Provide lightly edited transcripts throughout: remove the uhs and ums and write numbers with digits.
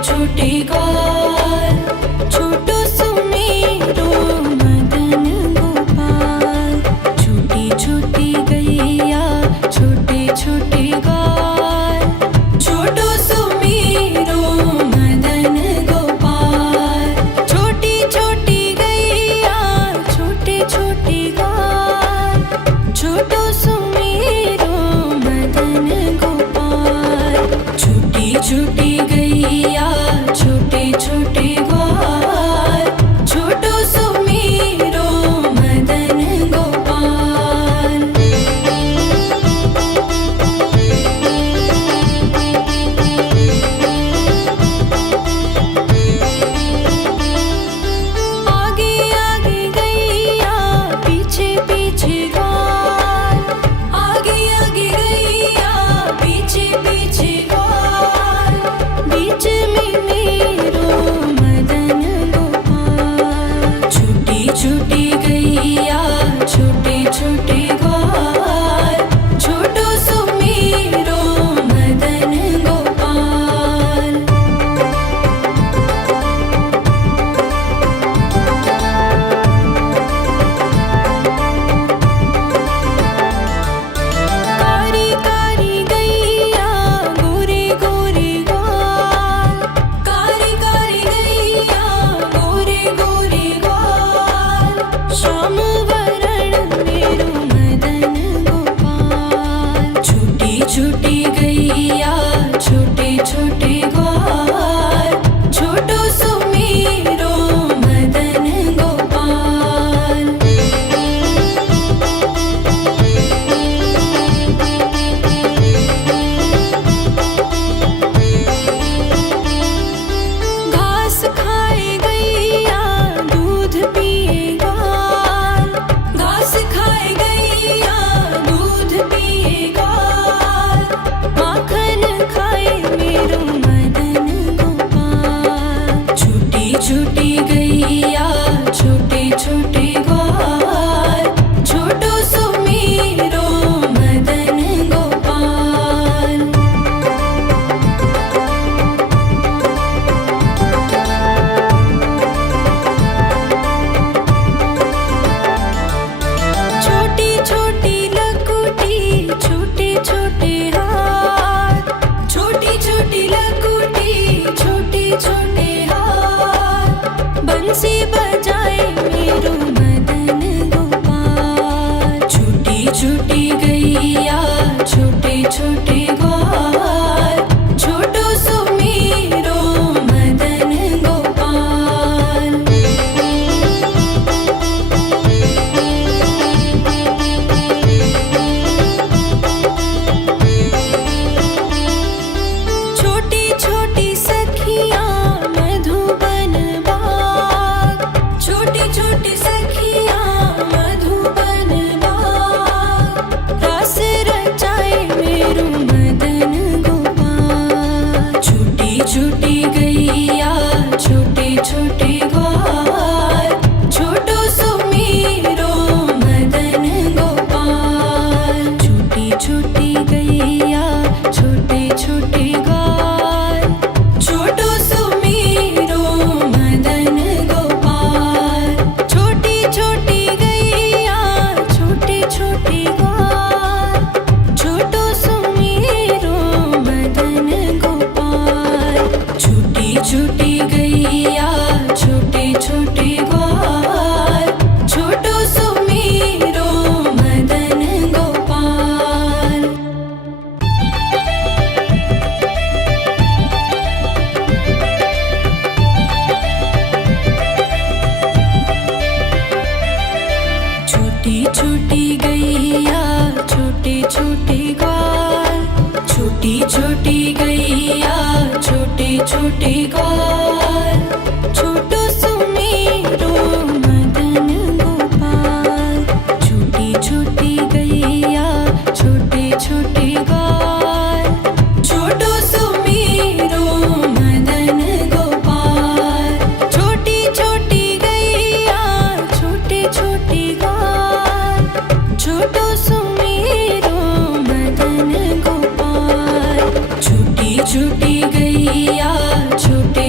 छोटे ग्वाल, छोटो सुमेरो मदन गोपाल। छोटी छोटी गैया छोटे छोटे ग्वाल, छोटो सुमेरो मदन गोपाल। छोटी छोटी गैया छोटे छोटे ग्वाल, छोटो सुमेरो मदन गोपाल। छोटी छोटी गैया छोटे छोटे ग्वाल, छोटो सुमेरो मदन गोपाल। आगे आगे गैया पीछे पीछे ग्वाल, आगे आगे गैया पीछे पीछे ग्वाल। बीच में मेरो मदन गोपाल। छोटी छोटी गैया छोटे छोटे ग्वाल, छोटो सुमेरो मदन गोपाल। कारी कारी गैया गोरे गोरे ग्वाल, कारी कारी गैया गोरे गोरे ग्वाल। श्याम वरण मेरो मदन गोपाल। छोटी छोटी गैया छोटे छोटे ग्वाल, छोटो सुमेरो मदन गोपाल। घास खाए गैया दूध पिए ग्वाल, घास खाए गैया दूध पिए ग्वाल। माखन खाए मेरो मदन गोपाल। छोटी छोटी गैया छोटे छोटे ग्वाल, छोटो सुमेरो मदन गोपाल। छोटी छोटी लकुटी छोटे छोटे हाथ, छोटी छोटी लकुटी छोटे छोटे हाथ। बंसी बजाए मेरो मदन गोपाल। छोटी छोटी गैया छोटे छोटे ग्वाल, छोटो सुमेरो मदन गोपाल। छोटी छोटी सखियाँ मधुबन बाग, छोटी छोटी सखियाँ मधुबन बाग। रास रचाए मेरो मदन गोपाल। छोटी छोटी गैया छोटे छोटे ग्वाल, छोटो सुमेरो मदन गोपाल। छोटी छोटी गैया छोटे छोटे ग्वाल, छोटो सुमेरो मदन गोपाल। छोटी छोटी गैया छोटे छोटे ग्वाल, छोटो सुमेरो मदन गोपाल। छोटी छोटी गैया छोटे छोटे ग्वाल, छोटो सुमेरो मदन गोपाल। छोटी छोटी गैया छोटे छोटे ग्वाल, छोटी छोटी गैया छोटे छोटे ग्वाल, छोटो सुमेरो मदन गोपाल। छोटी छोटी गैया छोटे छोटे ग्वाल, छोटो सुमेरो मदन गोपाल। छोटी छोटी गैया छोटे छोटे ग्वाल, छोटो सुमेरो मदन गोपाल। छोटी छोटी गैया छोटे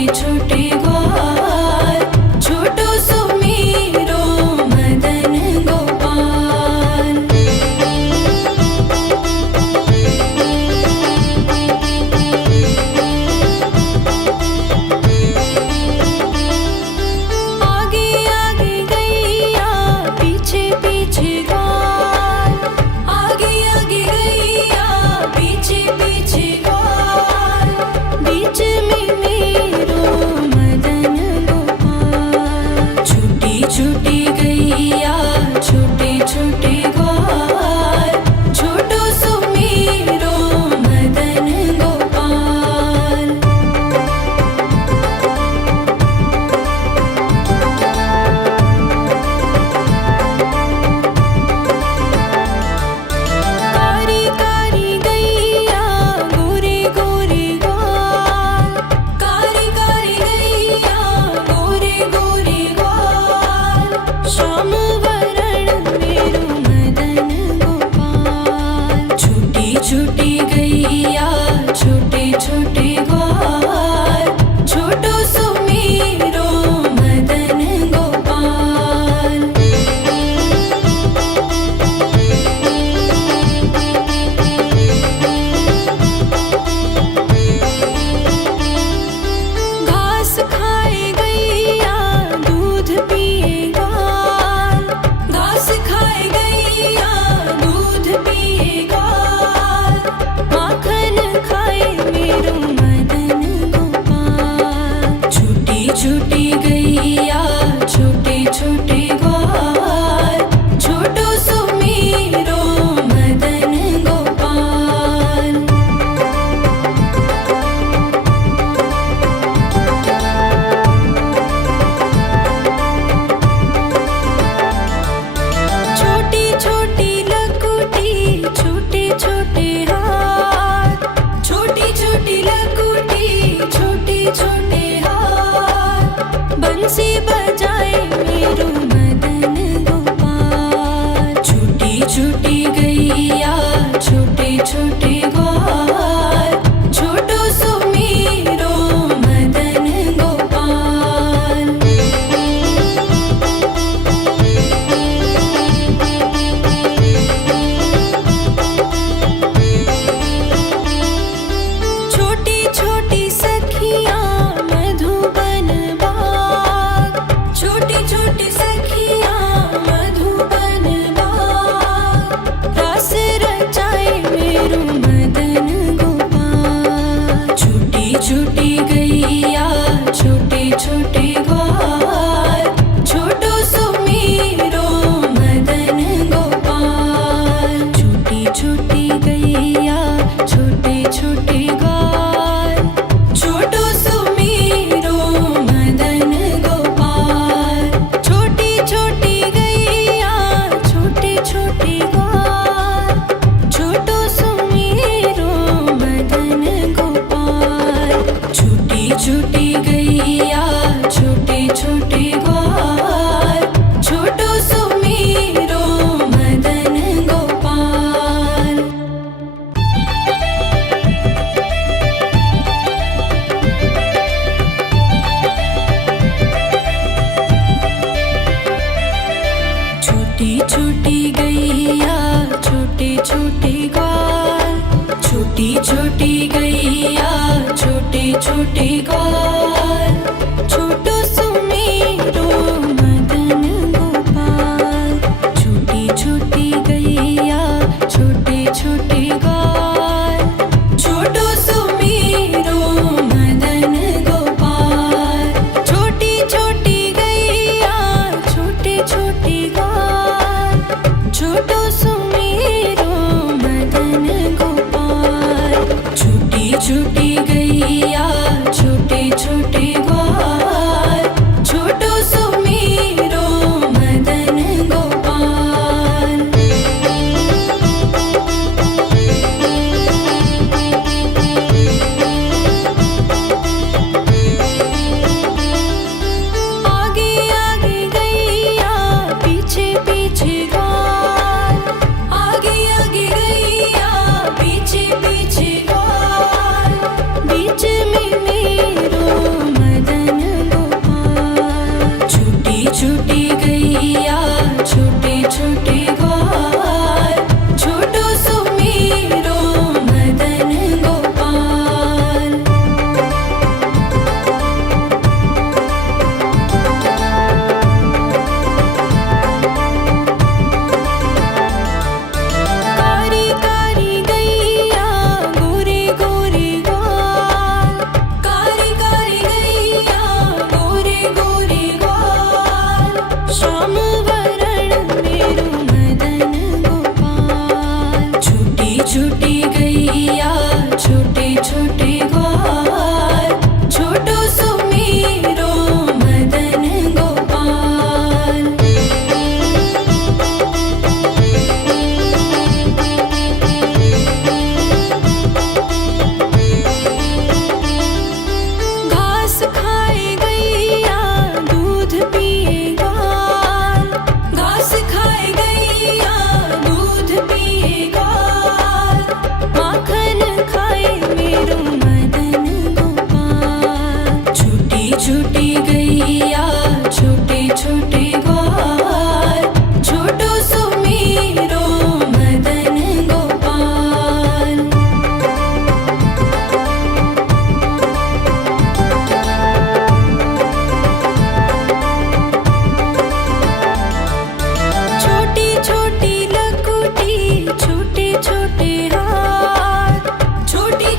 गैया छोटे छोटे ग्वाल छोटो सुमेरो मदन गोपाल। घास खाए गैया दूध पिए ग्वाल घास खाए गैया दूध पिए ग्वाल माखन खाए मेरो मदन गोपाल। छोटी छोटी गैया छोटे छोटे ग्वाल छोटो सुमेरो मदन गोपाल। छोटी छोटी लकुटी छोटे छोटे हाथ छोटी छोटी लकुटी छोटे छोटे हाथ बंसी बजाए मेरो मदन गोपाल। छोटी छोटी गैया छोटे छोटे ग्वाल छोटो सुमेरो मदन गोपाल। छोटी छोटी सखियाँ मधुबन बाग छोटी छोटी सखियाँ मधुबन बाग रास रचाए मेरो मदन गोपाल। छोटी छोटी गैया छोटे छोटे ग्वाल छोटो सुमेरो मदन गोपाल। छोटी छोटी गैया छोटे छोटे ग्वाल छोटो सुमेरो मदन गोपाल। छोटी छोटी गैया छोटे छोटे ग्वाल छोटो सुमेरो मदन गोपाल। छोटी छोटी गैया छोटे छोटे ग्वाल छोटो सुमेरो मदन गोपाल। छोटी छोटी गैया छोटे छोटे ग्वाल छोटी छोटी गैया छोटे छोटे ग्वाल छोटो सुमेरो मदन गोपाल। छोटी छोटी गैया छोटे छोटे ग्वाल छोटो सुमेरो मदन गोपाल। छोटी छोटी गैया छोटे छोटे ग्वाल छोटो सुमेरो मदन गोपाल।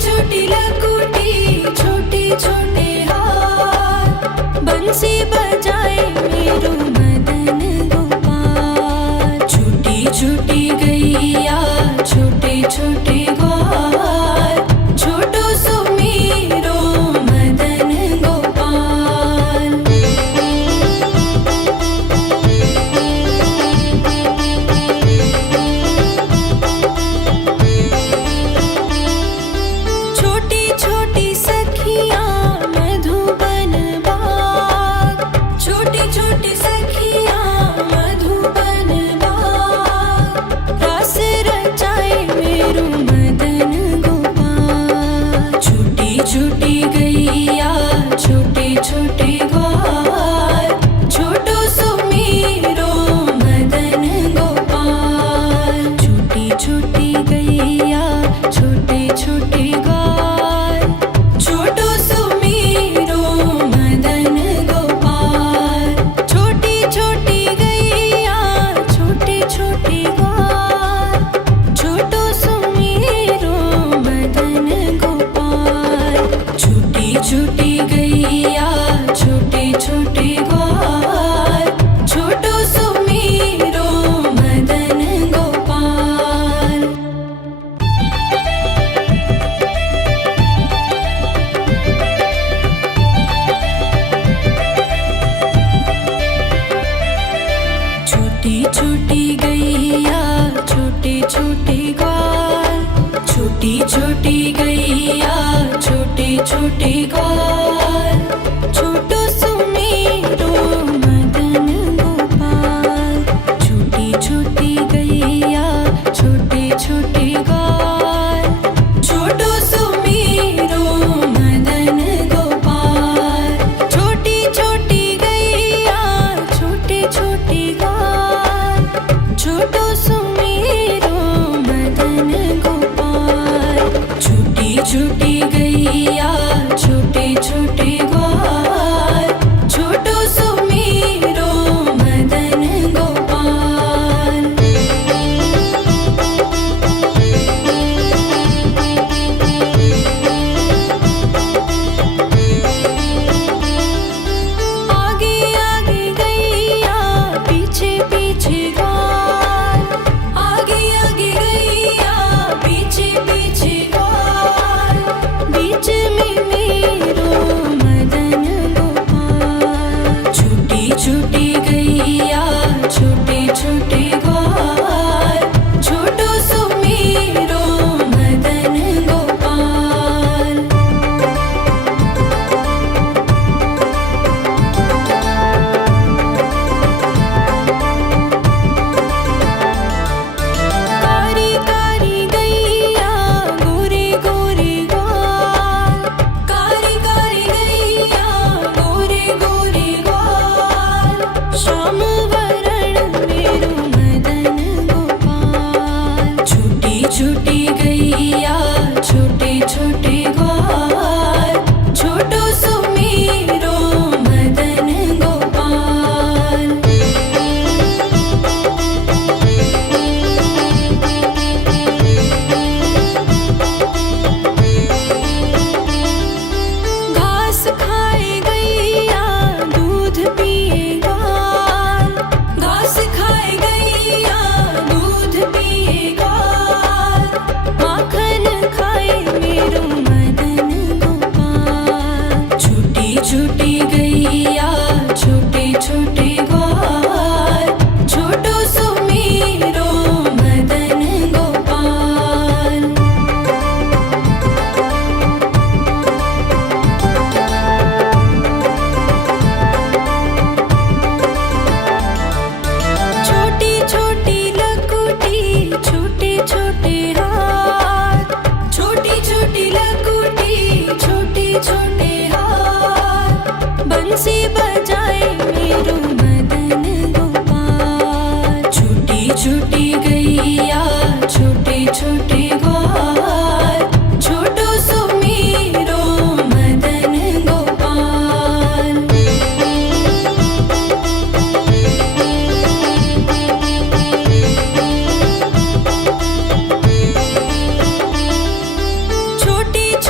छोटी लकुटी छोटे छोटे हाथ बंसी बजाए मेरो मदन गोपाल। छोटी छोटी गैया छोटे छोटे ग्वाल छोटो सो मेरो मदन गोपाल। छोटी छोटी सखियाँ मधुबन बाग छोटी छोटी सखियाँ मधुबन बाग रस रचाए मेरो मदन गोपाल। छोटी छोटी गैया छोटे छोटे ग्वाल छोटो सो मेरो मदन गोपाल। छोटी छोटी गैया छोटे छोटे ग्वाल छोटो सो मेरो मदन गोपाल। छोटी छोटी गैया छोटे छोटे ग्वाल छोटो सो मेरो मदन गोपाल। छोटी छोटी गैया छोटे छोटे ग्वाल छोटो सो मेरो मदन गोपाल। छोटी छोटी गैया छोटे छोटे ग्वाल छोटी छोटी गैया छोटे छोटे ग्वाल छोटो सो मेरो मदन गोपाल। छोटी छोटी गैया छोटे छोटे ग्वाल छोटो सो मेरो मदन गोपाल। छोटी छोटी गैया छोटे छोटे ग्वाल छोटो सो मेरो मदन गोपाल। छोटी छोटी गैया छोटे छोटे ग्वाल छोटो सो मेरो मदन गोपाल। आगे आगे गैया पीछे पीछे ग्वाल आगे आगे गैया पीछे पीछे ग्वाल बीच में मेरो मदन गोपाल। छोटी छोटी गैया छोटे छोटे ग्वाल छोटो सो मेरो मदन गोपाल। कारी कारी गैया गोरे गोरे ग्वाल कारी कारी गैया गोरे गोरे ग्वाल श्याम वरण मेरो मदन गोपाल। छोटी छोटी गैया छोटे छोटे ग्वाल छोटो सो मेरो मदन गोपाल। घास खाए गैया दूध पिए ग्वाल घास खाए गैया दूध पिए ग्वाल माखन खाए मेरो मदन गोपाल। छोटी छोटी गैया छोटे छोटे ग्वाल छोटो सो मेरो मदन गोपाल। छोटी छोटी लकुटी छोटे छोटे हाथ छोटी छोटी लकुटी छोटे छोटे हाथ बंसी बजाए मेरो मदन गोपाल। छोटी छोटी गैया छोटे छोटे ग्वाल छोटो सो मेरो मदन गोपाल। छोटी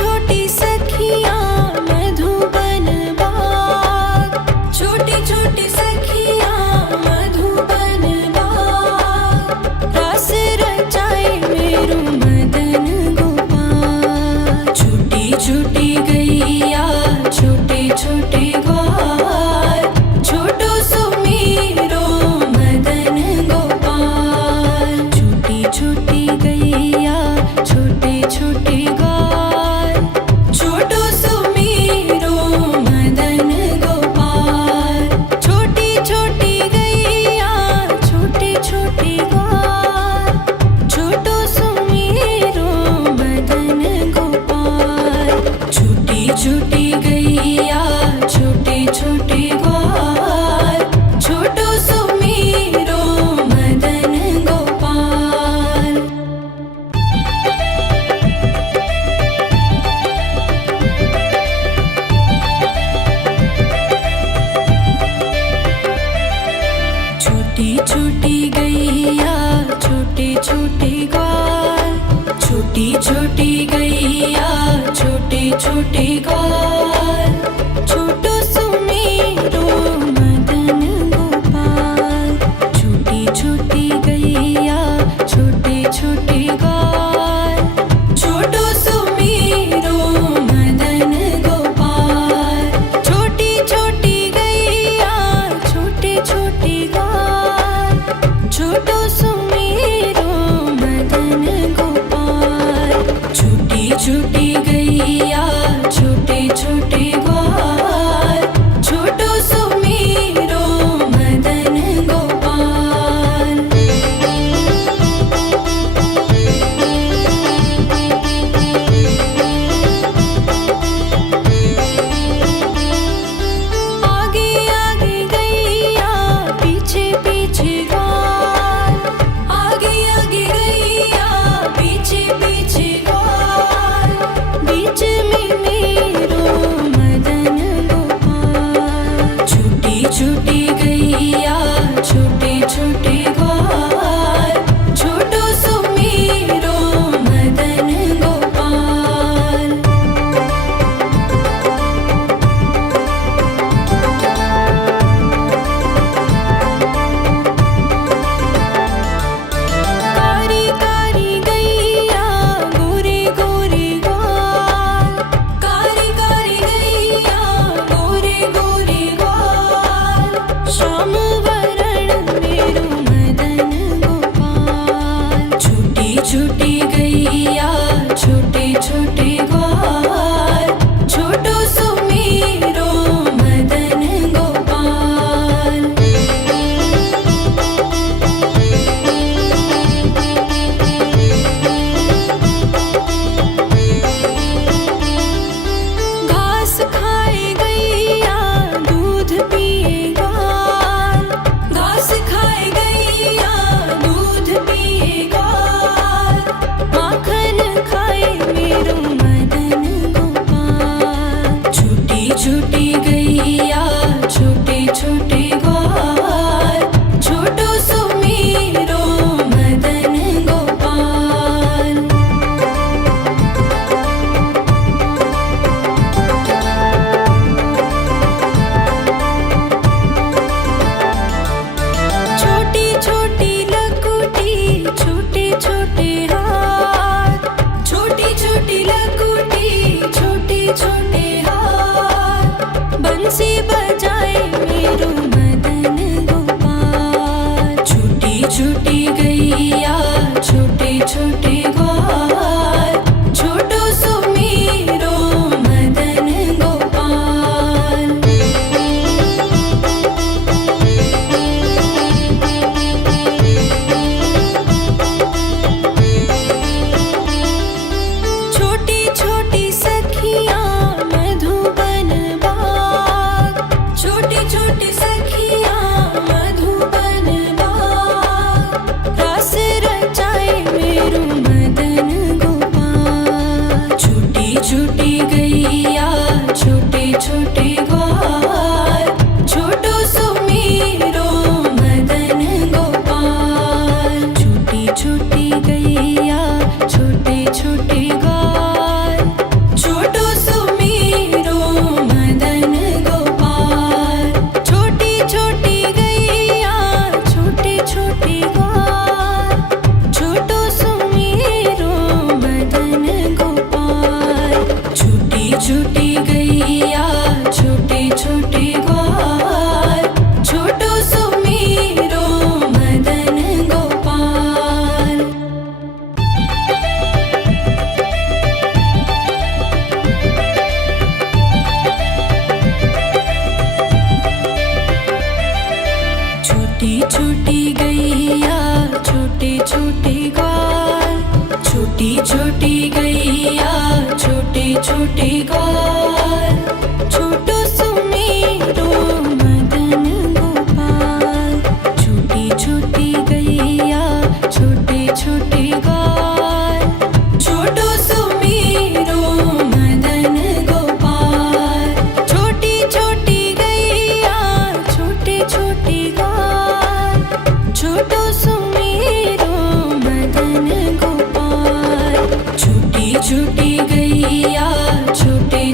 छोटे ग्वाल, छोटो सुमेरो मदन गोपाल। छोटी छोटी गैया छोटे छोटे ग्वाल, छोटो सुमेरो मदन गोपाल। छोटी छोटी गैया छोटे छोटे ग्वाल, छोटो सुमेरो मदन गोपाल। छोटी छोटी गैया छोटे छोटे ग्वाल, छोटो सुमेरो मदन गोपाल। आगे आगे गैया पीछे पीछे ग्वाल, आगे आगे गैया पीछे पीछे ग्वाल। बीच में मेरो मदन गोपाल। छोटी छोटी गैया छोटे छोटे ग्वाल, छोटो सुमेरो मदन गोपाल। कारी कारी गैया गोरे गोरे ग्वाल, कारी कारी गैया गोरे गोरे ग्वाल। श्याम वरण मेरो मदन गोपाल। छोटी छोटी गैया छोटे छोटे ग्वाल, छोटो सुमेरो मदन गोपाल। घास खाए गैया दूध पिए ग्वाल, घास खाए गैया दूध पिए ग्वाल। माखन खाए मेरो मदन गोपाल। छोटी छोटी गैया छोटे छोटे ग्वाल, छोटो सुमेरो मदन गोपाल। छोटी छोटी लकुटी छोटे छोटे हाथ, छोटी छोटी लकुटी छोटे छोटे हाथ। बंसी बजाए मेरो मदन गोपाल। छोटी छोटी गैया छोटे छोटे ग्वाल, छोटो सुमेरो मदन गोपाल। छोटी छोटी सखियाँ मधुबन बाग, छोटी छोटी सखियाँ मधुबन बाग। रास रचाए मेरो मदन गोपाल। छोटी छोटी गैया छोटे छोटे ग्वाल, छोटो सुमेरो मदन गोपाल। छोटी छोटी गैया छोटे छोटे ग्वाल, छोटो सुमेरो मदन गोपाल। छोटी छोटी गैया छोटे छोटे ग्वाल, छोटो सुमेरो मदन गोपाल। छोटी छोटी गैया छोटे छोटे ग्वाल, छोटो सुमेरो मदन गोपाल। छोटी छोटी गैया छोटे छोटे ग्वाल, छोटी छोटी गैया छोटे छोटे ग्वाल, छोटो सुमेरो मदन गोपाल। छोटी छोटी गैया छोटे छोटे ग्वाल, छोटो सुमेरो मदन गोपाल। छोटी छोटी गैया छोटे छोटे ग्वाल, छोटो सुमेरो मदन गोपाल। छोटी छोटी गैया छोटे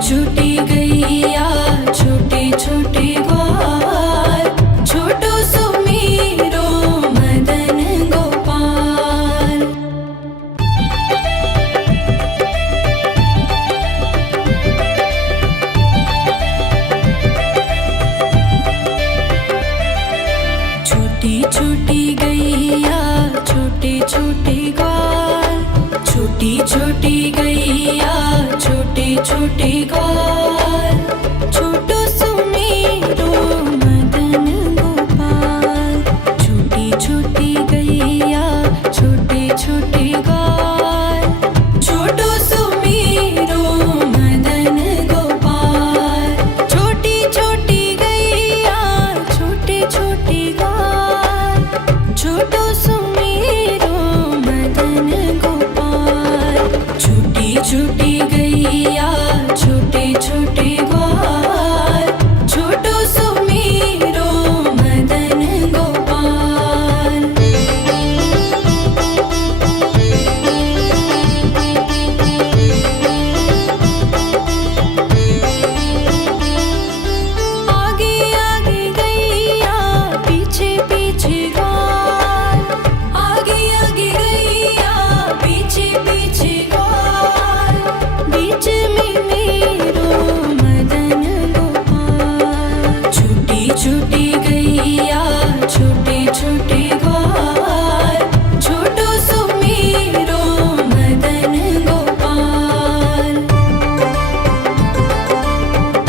छोटी गैया छोटे छोटे ग्वाल, छोटो सुमीरो मदन गोपाल। छोटी छोटी गैया छोटे छोटे ग्वाल, छोटी छोटी गैया छोटे छोटे ग्वाल, छोटो सुमीरो मदन गोपाल। छोटी छोटी गैया छोटे छोटे ग्वाल, छोटो सुमीरो मदन गोपाल। छोटी छोटी गैया छोटे छोटे ग्वाल, छोटो सुमीरो मदन गोपाल। छोटी छोटी गैया छोटे छोटे